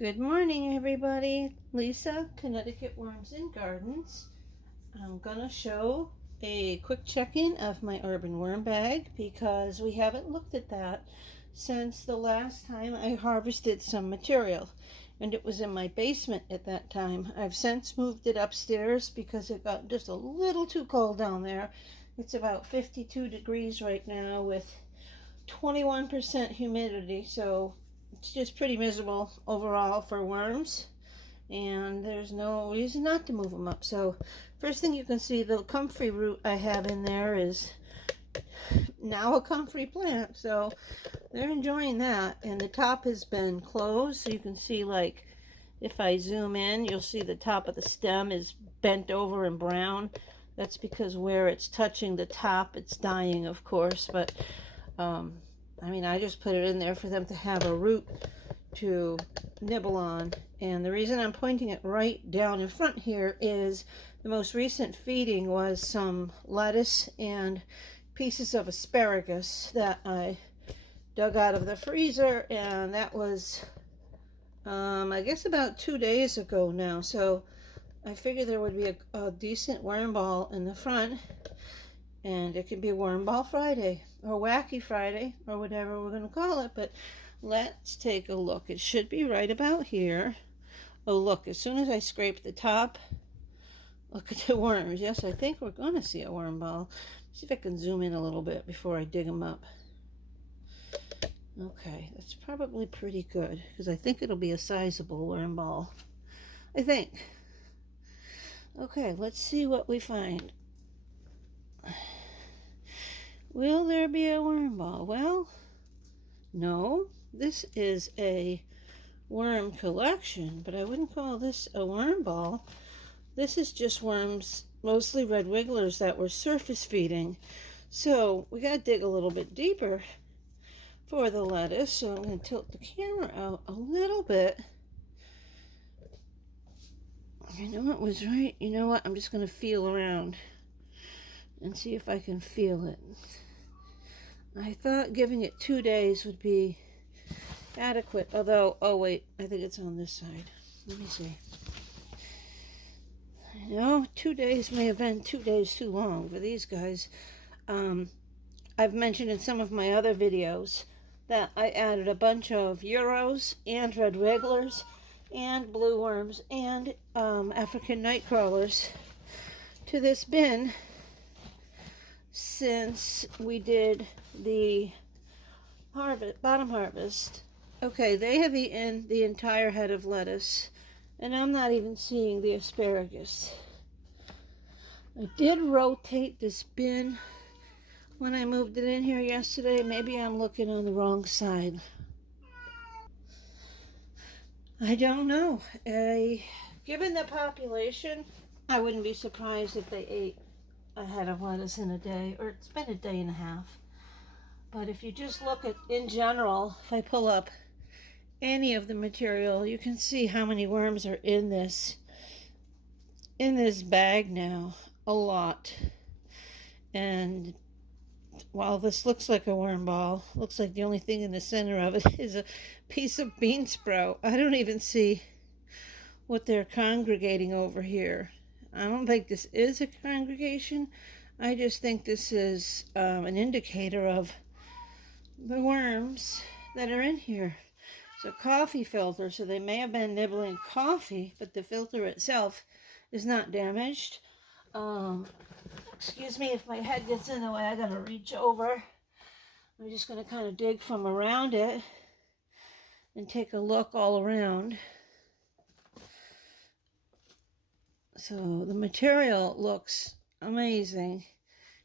Good morning, everybody. Lisa, Connecticut Worms and Gardens. I'm gonna show a quick check-in of my urban worm bag because we haven't looked at that since the last time I harvested some material, and it was in my basement at that time. I've since moved it upstairs because it got just a little too cold down there. It's about 52 degrees right now with 21% humidity, so it's just pretty miserable overall for worms, and there's no reason not to move them up. So first thing you can see, the comfrey root I have in there is now a comfrey plant, so they're enjoying that. And the top has been closed, so you can see, like, if I zoom in, you'll see the top of the stem is bent over and brown. That's because where it's touching the top, it's dying, of course, but I just put it in there for them to have a root to nibble on. And the reason I'm pointing it right down in front here is the most recent feeding was some lettuce and pieces of asparagus that I dug out of the freezer, and that was I guess about 2 days ago now. So I figured there would be a decent worm ball in the front, and it could be Worm Ball Friday or Wacky Friday or whatever we're going to call it. But let's take a look. It should be right about here. Oh, look, as soon as I scrape the top, look at the worms. Yes, I think we're going to see a worm ball. See if I can zoom in a little bit before I dig them up. Okay, that's probably pretty good because I think it'll be a sizable worm ball. I think. Okay, let's see what we find. Will there be a worm ball? Well, no. This is a worm collection, but I wouldn't call this a worm ball. This is just worms, mostly red wigglers, that were surface feeding. So we got to dig a little bit deeper for the lettuce. So I'm going to tilt the camera out a little bit. You know what was right? You know what? I'm just going to feel around and see if I can feel it. I thought giving it 2 days would be adequate, although, oh wait, I think it's on this side. Let me see. You know, 2 days may have been 2 days too long for these guys. I've mentioned in some of my other videos that I added a bunch of Euros and red wigglers and blue worms and African night crawlers to this bin since we did the bottom harvest. Okay, they have eaten the entire head of lettuce, and I'm not even seeing the asparagus. I did rotate this bin when I moved it in here yesterday. Maybe I'm looking on the wrong side. I don't know. Given the population, I wouldn't be surprised if they ate a head of lettuce in a day, or it's been a day and a half. But if you just look at, in general, if I pull up any of the material, you can see how many worms are in this bag now. A lot. And while this looks like a worm ball, looks like the only thing in the center of it is a piece of bean sprout. I don't even see what they're congregating over here. I don't think this is a congregation. I just think this is an indicator of the worms that are in here. It's a coffee filter, so they may have been nibbling coffee, but the filter itself is not damaged. Excuse me if my head gets in the way. I gotta reach over. I'm just gonna kind of dig from around it and take a look all around. So the material looks amazing,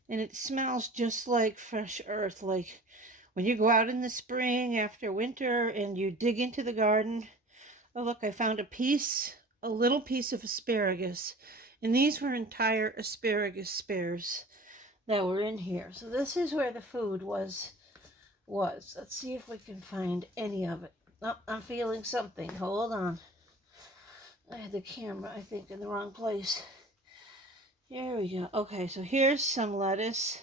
and it smells just like fresh earth, like when you go out in the spring after winter and you dig into the garden. Oh, look, I found a little piece of asparagus, and these were entire asparagus spears that were in here. So this is where the food was. Let's see if we can find any of it. Oh, I'm feeling something. Hold on. I had the camera, I think, in the wrong place. Here we go. Okay, so here's some lettuce.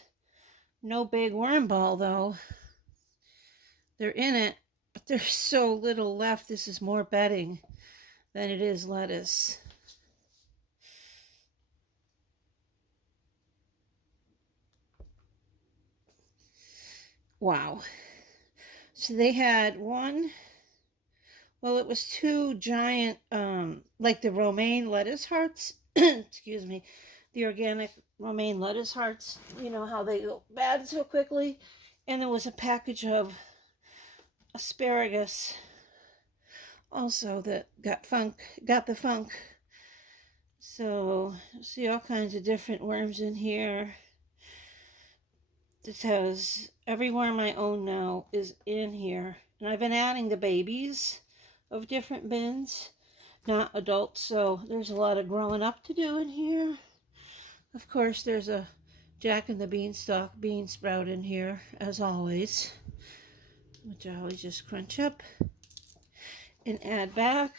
No big worm ball, though. They're in it. But there's so little left. This is more bedding than it is lettuce. Wow. So they had it was two giant, like the romaine lettuce hearts. Excuse me. The organic romaine lettuce hearts. You know how they go bad so quickly. And there was a package of asparagus also that got the funk. So see all kinds of different worms in here. This has every worm I own now is in here. And I've been adding the babies of different bins, not adults, so there's a lot of growing up to do in here. Of course, there's a Jack and the Beanstalk bean sprout in here, as always, which I always just crunch up and add back.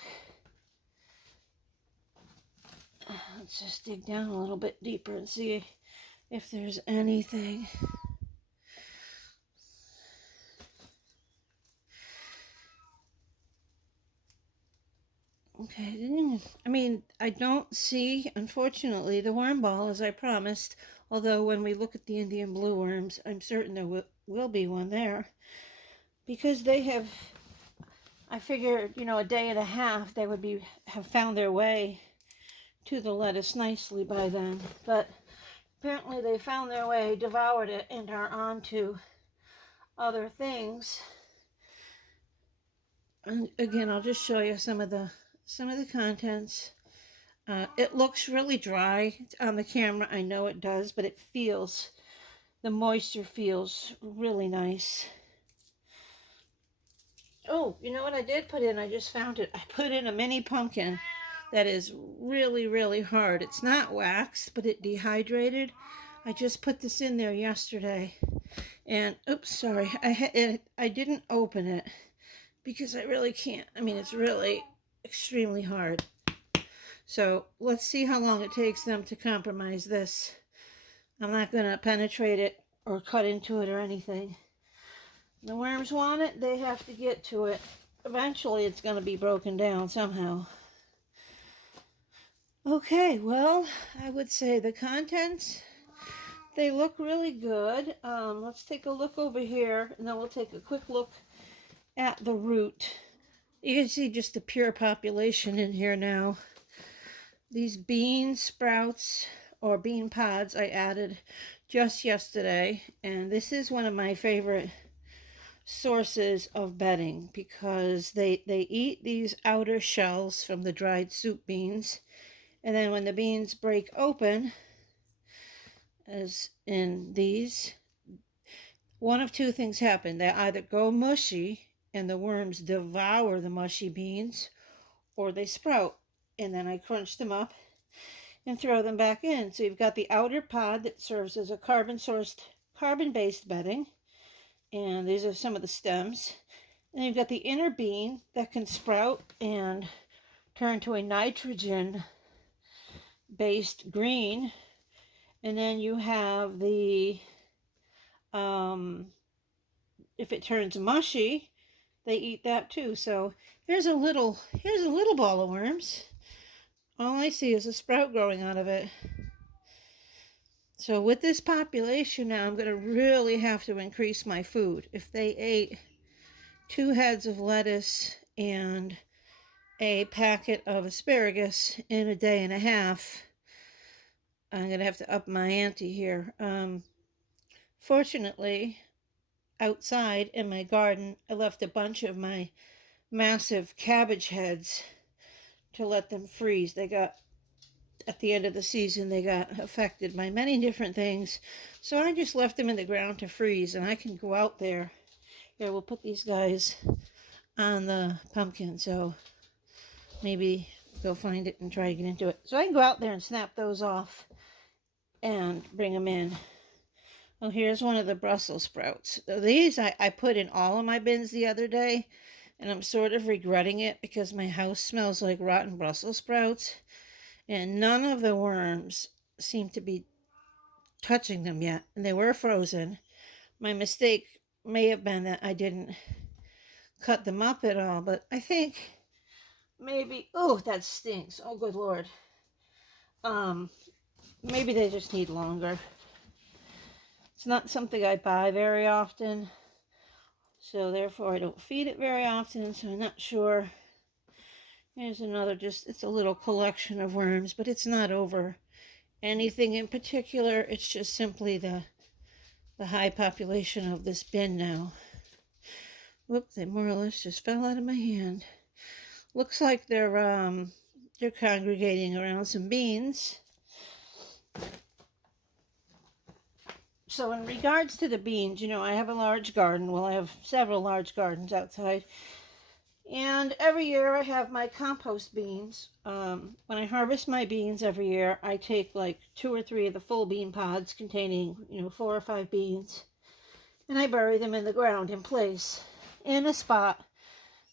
Let's just dig down a little bit deeper and see if there's anything. Okay, I mean, I don't see, unfortunately, the worm ball as I promised. Although when we look at the Indian blue worms, I'm certain there will be one there. Because they have, I figured, a day and a half, they would have found their way to the lettuce nicely by then. But apparently they found their way, devoured it, and are on to other things. And again, I'll just show you some of the contents. It looks really dry on the camera. I know it does, but the moisture feels really nice. Oh, you know what I did put in? I just found it. I put in a mini pumpkin that is really, really hard. It's not wax, but it dehydrated. I just put this in there yesterday. And, oops, sorry. I didn't open it because I really can't. I mean, it's really extremely hard. So let's see how long it takes them to compromise this. I'm not going to penetrate it or cut into it or anything. The worms want it, they have to get to it. Eventually it's going to be broken down somehow. Okay, well, I would say the contents, they look really good. Let's take a look over here, and then we'll take a quick look at the root. You can see just the pure population in here now. These bean sprouts or bean pods I added just yesterday, and this is one of my favorite sources of bedding because they eat these outer shells from the dried soup beans, and then when the beans break open, as in these, one of two things happen. They either go mushy and the worms devour the mushy beans, or they sprout, and then I crunch them up and throw them back in. So you've got the outer pod that serves as a carbon-based bedding, and these are some of the stems. And you've got the inner bean that can sprout and turn to a nitrogen-based green. And then you have the, if it turns mushy, they eat that too. So here's a little ball of worms. All I see is a sprout growing out of it. So with this population now, I'm going to really have to increase my food. If they ate 2 heads of lettuce and a packet of asparagus in a day and a half, I'm going to have to up my ante here. Fortunately, outside in my garden, I left a bunch of my massive cabbage heads to let them freeze. At the end of the season, they got affected by many different things. So I just left them in the ground to freeze, and I can go out there. Here, we'll put these guys on the pumpkin, so maybe go find it and try to get into it. So I can go out there and snap those off and bring them in. Oh, here's one of the Brussels sprouts. These I put in all of my bins the other day, and I'm sort of regretting it because my house smells like rotten Brussels sprouts, and none of the worms seem to be touching them yet, and they were frozen. My mistake may have been that I didn't cut them up at all, but I think maybe, oh, that stinks. Oh, good Lord. Maybe they just need longer. It's not something I buy very often, so therefore I don't feed it very often, so I'm not sure. Here's another, just, it's a little collection of worms, but it's not over anything in particular. It's just simply the high population of this bin now. Whoop, they more or less just fell out of my hand. Looks like they're congregating around some beans. So in regards to the beans, you know, I have a large garden. Well, I have several large gardens outside. And every year I have my compost beans. When I harvest my beans every year, I take like 2 or 3 of the full bean pods containing, you know, 4 or 5 beans. And I bury them in the ground in place in a spot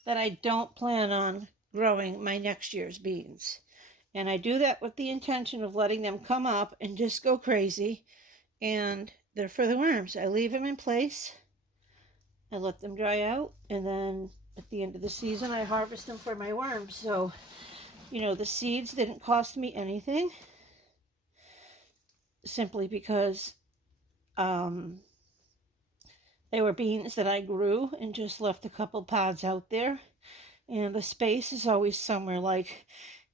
that I don't plan on growing my next year's beans. And I do that with the intention of letting them come up and just go crazy. And they're for the worms. I leave them in place. I let them dry out. And then at the end of the season, I harvest them for my worms. So, you know, the seeds didn't cost me anything. Simply because they were beans that I grew and just left a couple pods out there. And the space is always somewhere like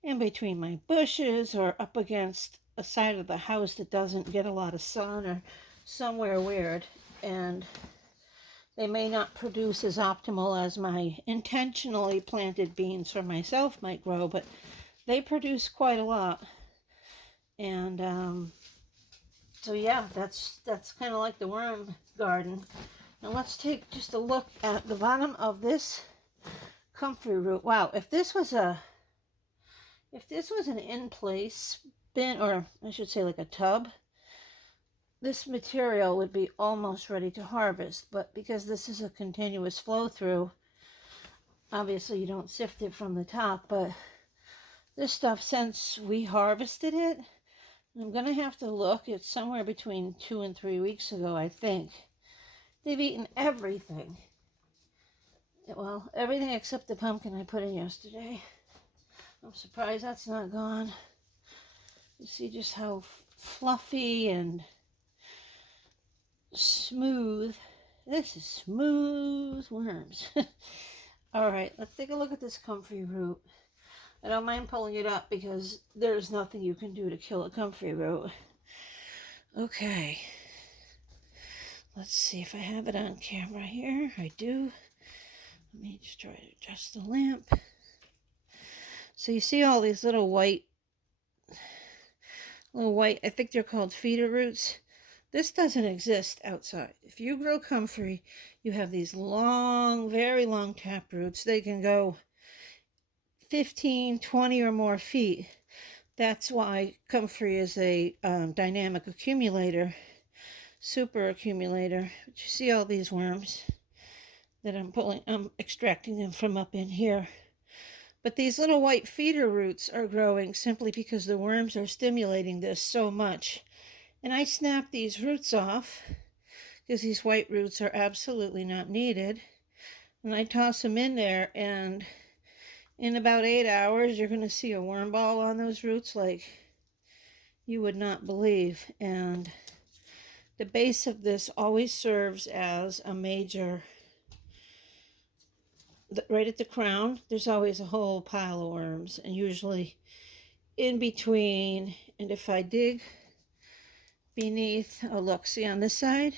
in between my bushes or up against a side of the house that doesn't get a lot of sun or somewhere weird. And they may not produce as optimal as my intentionally planted beans for myself might grow, but they produce quite a lot. And so yeah, that's kind of like the worm garden. Now let's take just a look at the bottom of this comfrey root. Wow, if this was an in-place bin, or I should say like a tub, this material would be almost ready to harvest. But because this is a continuous flow through, obviously you don't sift it from the top, but this stuff, since we harvested it, I'm gonna have to look, it's somewhere between 2 and 3 weeks ago, I think. They've eaten everything. Well, everything except the pumpkin I put in yesterday. I'm surprised that's not gone. You see just how fluffy and smooth. This is smooth worms. All right, let's take a look at this comfrey root. I don't mind pulling it up because there's nothing you can do to kill a comfrey root. Okay. Let's see if I have it on camera here. I do. Let me just try to adjust the lamp. So you see all these little white, I think they're called feeder roots. This doesn't exist outside. If you grow comfrey, you have these long, very long tap roots. They can go 15, 20 or more feet. That's why comfrey is a dynamic accumulator, super accumulator. But you see all these worms that I'm extracting them from up in here. But these little white feeder roots are growing simply because the worms are stimulating this so much. And I snap these roots off because these white roots are absolutely not needed. And I toss them in there, and in about 8 hours, you're going to see a worm ball on those roots like you would not believe. And the base of this always serves as a major, right at the crown, there's always a whole pile of worms. And usually in between, and if I dig beneath, oh look, see on this side?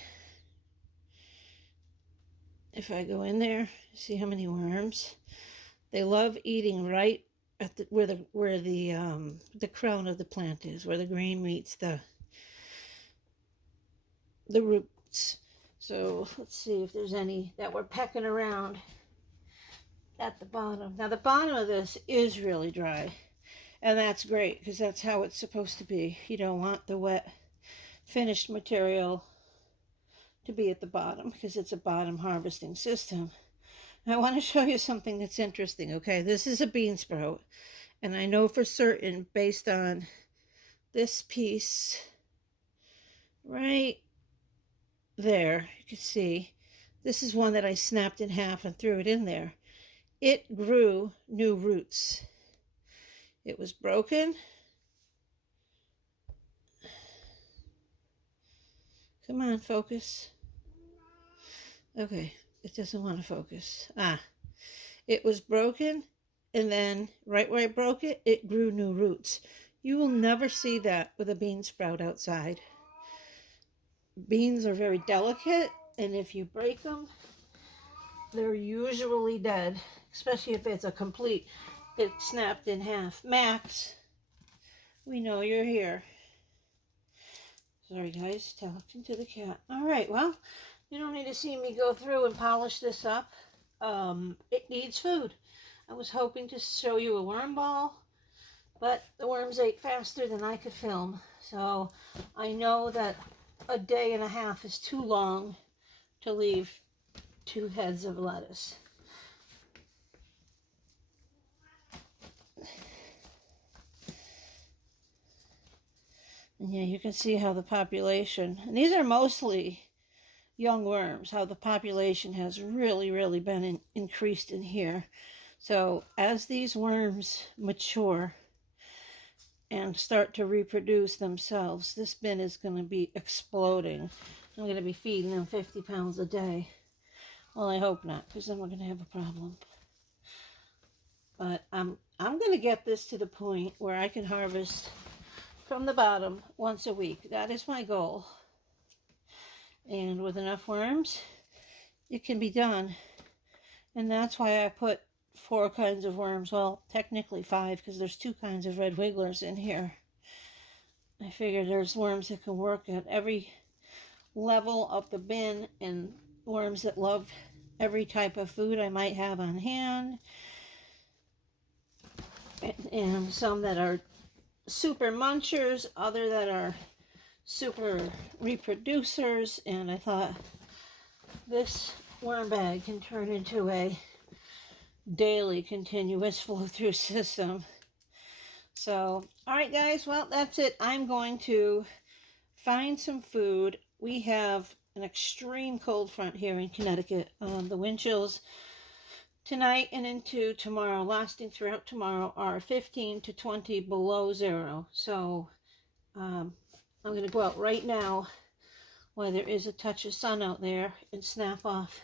If I go in there, see how many worms? They love eating right at where the crown of the plant is, where the grain meets the roots. So let's see if there's any that were pecking around at the bottom. Now the bottom of this is really dry, and that's great because that's how it's supposed to be. You don't want the wet finished material to be at the bottom because it's a bottom harvesting system. I want to show you something that's interesting. Okay, this is a bean sprout, and I know for certain based on this piece right there, you can see This is one that I snapped in half and threw it in there. It grew new roots. It was broken. Come on, focus. Okay, it doesn't want to focus. It was broken, and then right where I broke it, it grew new roots. You will never see that with a bean sprout outside. Beans are very delicate, and if you break them, they're usually dead, especially if it's it's snapped in half. Max, we know you're here. Sorry guys, talking to the cat. All right, well, you don't need to see me go through and polish this up. It needs food. I was hoping to show you a worm ball, but the worms ate faster than I could film. So I know that a day and a half is too long to leave 2 heads of lettuce. And yeah, you can see how the population, and these are mostly young worms, how the population has really been increased in here. So as these worms mature and start to reproduce themselves, this bin is going to be exploding. I'm going to be feeding them 50 pounds a day. Well, I hope not, because then we're going to have a problem. But I'm going to get this to the point where I can harvest from the bottom once a week. That is my goal. And with enough worms, it can be done. And that's why I put 4 kinds of worms. Well, technically 5, because there's 2 kinds of red wigglers in here. I figure there's worms that can work at every level of the bin, and worms that love every type of food I might have on hand. And some that are super munchers, other that are super reproducers, and I thought this worm bag can turn into a daily continuous flow through system. So, all right guys, well, that's it. I'm going to find some food. We have an extreme cold front here in Connecticut. The wind chills tonight and into tomorrow, lasting throughout tomorrow, are 15 to 20 below zero. So I'm going to go out right now while there is a touch of sun out there and snap off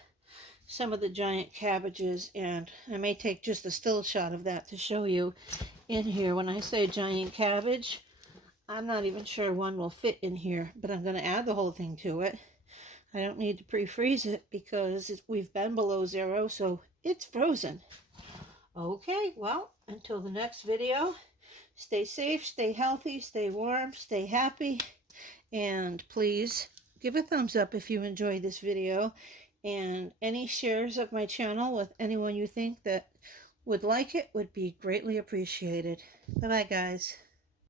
some of the giant cabbages, and I may take just a still shot of that to show you in here. When I say giant cabbage, I'm not even sure one will fit in here, but I'm going to add the whole thing to it. I don't need to pre-freeze it because we've been below zero, so it's frozen. Okay, well, until the next video, stay safe, stay healthy, stay warm, stay happy, and please give a thumbs up if you enjoyed this video, and any shares of my channel with anyone you think that would like it would be greatly appreciated. Bye-bye, guys.